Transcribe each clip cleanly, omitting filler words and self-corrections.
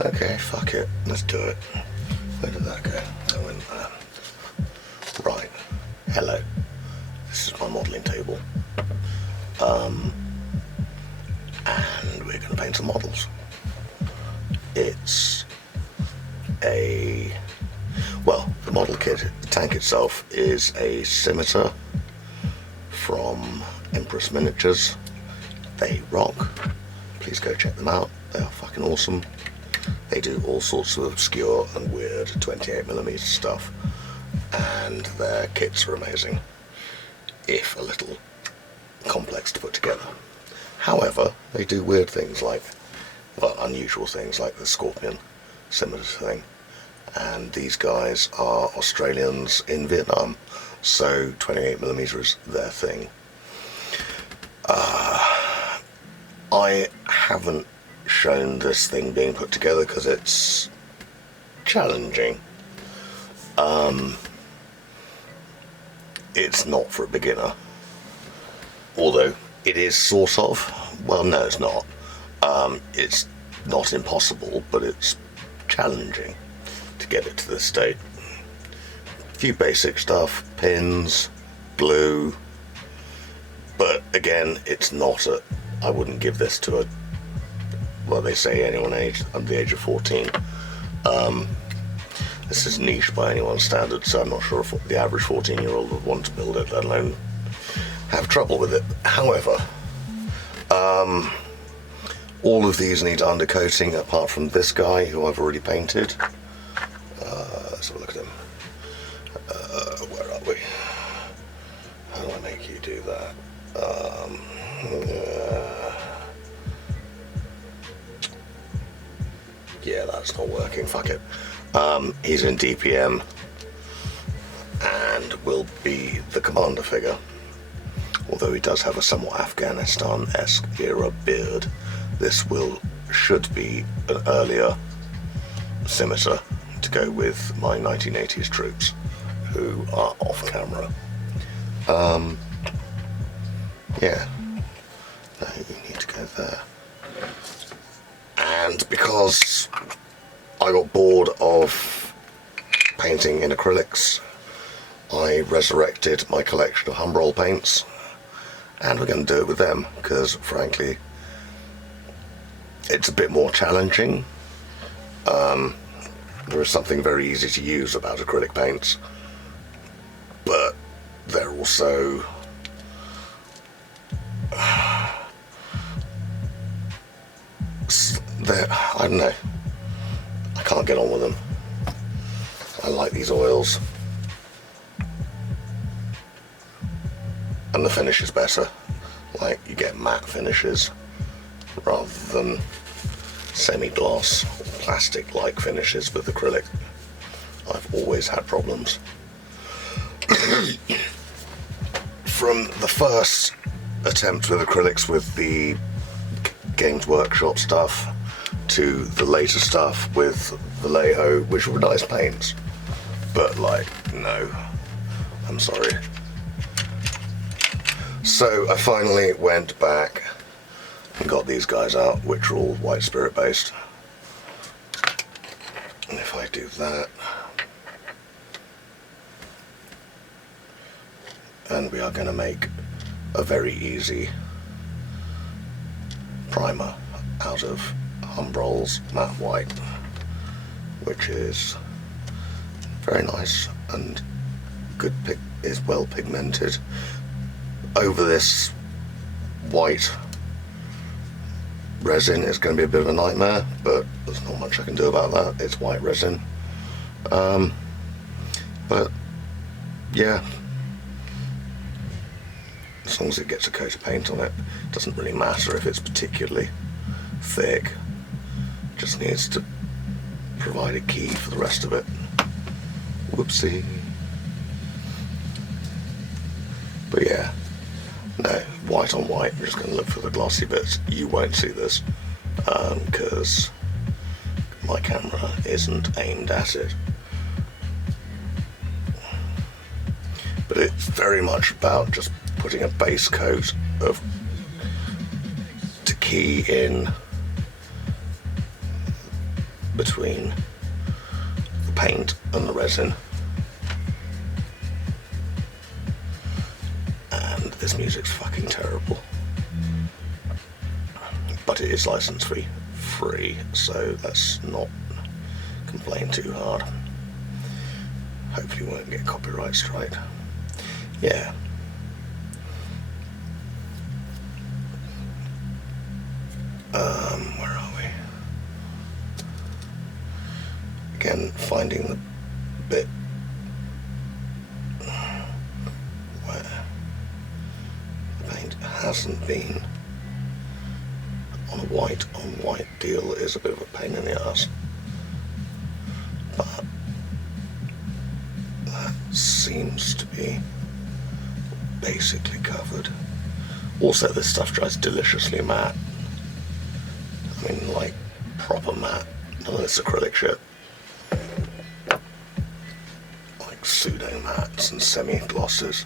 Okay, fuck it, let's do it. Where did that go? I went there. Right, hello. This is my modelling table. And we're going to paint some models. It's well, the model kit, the tank itself is a Scimitar from Empress Miniatures. They rock. Please go check them out. They are fucking awesome. They do all sorts of obscure and weird 28mm stuff, and their kits are amazing, if a little complex to put together. However, they do weird things like, well, unusual things like the Scorpion Scimitar thing. And these guys are Australians in Vietnam, so 28mm is their thing. I haven't shown this thing being put together because it's challenging. It's not for a beginner, although it is sort of. Well, no, it's not. It's not impossible, but it's challenging to get it to this state. A few basic stuff, pins, glue, but again, it's not I wouldn't give this to a, well, they say anyone under the age of 14. This is niche by anyone's standards, so I'm not sure if the average 14-year-old would want to build it, let alone have trouble with it. However, all of these need undercoating apart from this guy who I've already painted. Let's have a look at him. Where are we? How do I make you do that? Yeah, that's not working, fuck it. He's in DPM and will be the commander figure. Although he does have a somewhat Afghanistan-esque era beard, this should be an earlier Scimitar to go with my 1980s troops, who are off camera. Yeah, no, you need to go there. And because I got bored of painting in acrylics, I resurrected my collection of Humbrol paints, and we're going to do it with them, because frankly it's a bit more challenging. There is something very easy to use about acrylic paints, but they're also I don't know, I can't get on with them. I like these oils, and the finish is better. Like, you get matte finishes rather than semi-gloss or plastic-like finishes with acrylic. I've always had problems. From the first attempt with acrylics with the Games Workshop stuff to the later stuff with Vallejo, which were nice paints, but like, no, I'm sorry. So I finally went back and got these guys out, which are all White Spirit based. And if I do that, and we are going to make a very easy primer out of Humbrol's matte white, which is very nice and good, is well pigmented. Over this white resin is going to be a bit of a nightmare, but there's not much I can do about that. It's white resin. But yeah, as long as it gets a coat of paint on it, it doesn't really matter if it's particularly thick. It just needs to provide a key for the rest of it. Whoopsie. But yeah, no, white on white. I'm just going to look for the glossy bits. You won't see this because my camera isn't aimed at it. But it's very much about just putting a base coat of to key in between the paint and the resin. And this music's fucking terrible. But it is license free, so let's not complain too hard. Hopefully we won't get copyright strike. Yeah. Where are we? Again, finding the bit where the paint hasn't been on a white on white deal is a bit of a pain in the ass. But that seems to be basically covered. Also, this stuff dries deliciously matte. I mean, like, proper matte. None of this acrylic shit. Like pseudo mattes and semi-glosses.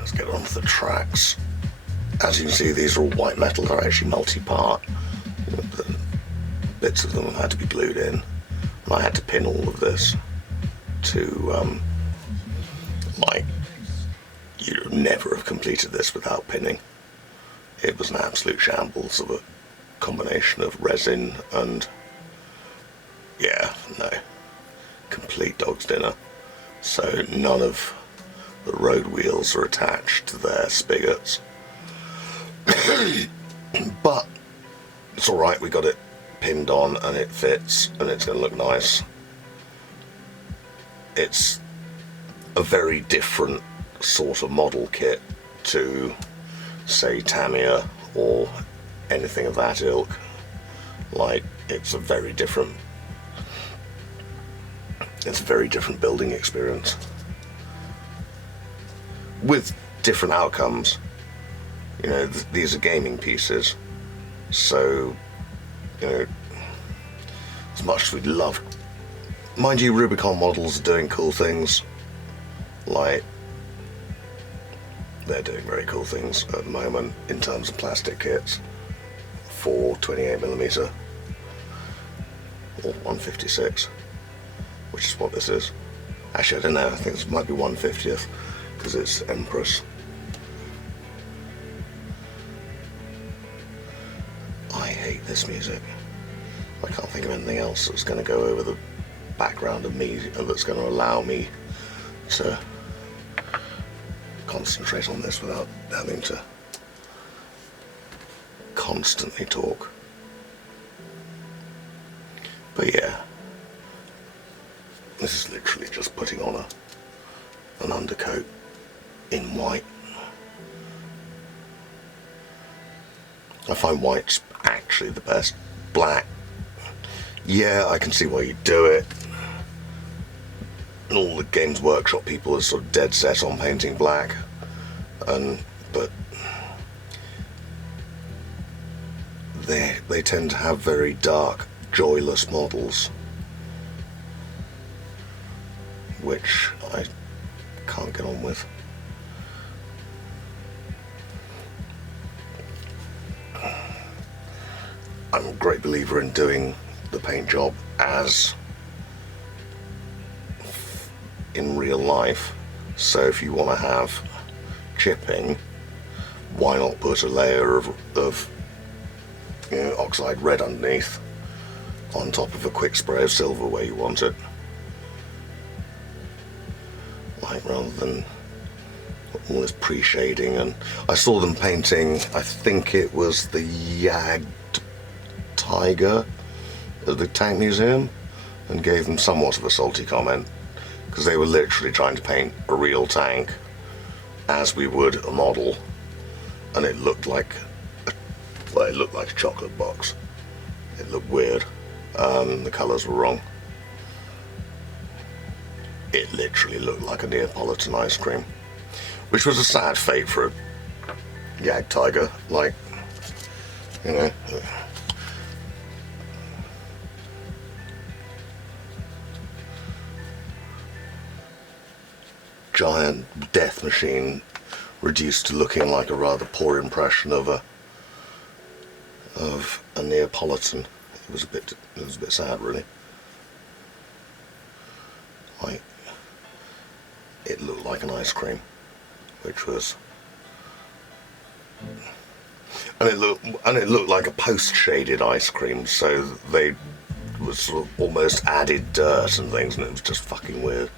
Let's get on to the tracks. As you can see, these are all white metal. They're actually multi-part. The bits of them have had to be glued in, and I had to pin all of this to like, you'd never have completed this without pinning. It was an absolute shambles of a combination of resin and, yeah, no, complete dog's dinner. So none of the road wheels are attached to their spigots. But it's alright, we got it pinned on and it fits and it's going to look nice. It's a very different sort of model kit to, say, Tamiya or anything of that ilk. Like, it's a very different building experience with different outcomes. You know, these are gaming pieces, so, you know, as much as we'd love, mind you, Rubicon models are doing cool things. Like, they're doing very cool things at the moment in terms of plastic kits for 28mm or 156, which is what this is. Actually, I don't know, I think this might be 1/50th because it's Empress. I hate this music. I can't think of anything else that's going to go over the background of me and that's going to allow me to concentrate on this without having to constantly talk. But yeah, this is literally just putting on an undercoat in white. I find white's actually the best. Black, yeah, I can see why you do it. And all the Games Workshop people are sort of dead set on painting black, but they tend to have very dark, joyless models, which I can't get on with. I'm a great believer in doing the paint job as in real life. So if you want to have chipping, why not put a layer of you know, oxide red underneath on top of a quick spray of silver where you want it, like, rather than all this pre-shading. And I saw them painting, I think it was the Yagged Tiger at the Tank Museum, and gave them somewhat of a salty comment, because they were literally trying to paint a real tank as we would a model, and it looked like it looked like a chocolate box. It looked weird. The colours were wrong. it literally looked like a Neapolitan ice cream, which was a sad fate for a Yag Tiger, like, you know. Giant death machine reduced to looking like a rather poor impression of a Neapolitan. It was a bit sad, really. Like, it looked like an ice cream, which was, and it looked like a post-shaded ice cream, so they was sort of almost added dirt and things, and it was just fucking weird.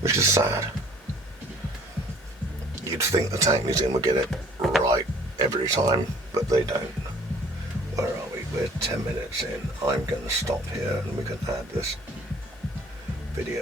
Which is sad. You'd think the Tank Museum would get it right every time, but they don't. Where are we? We're 10 minutes in. I'm going to stop here and we can add this video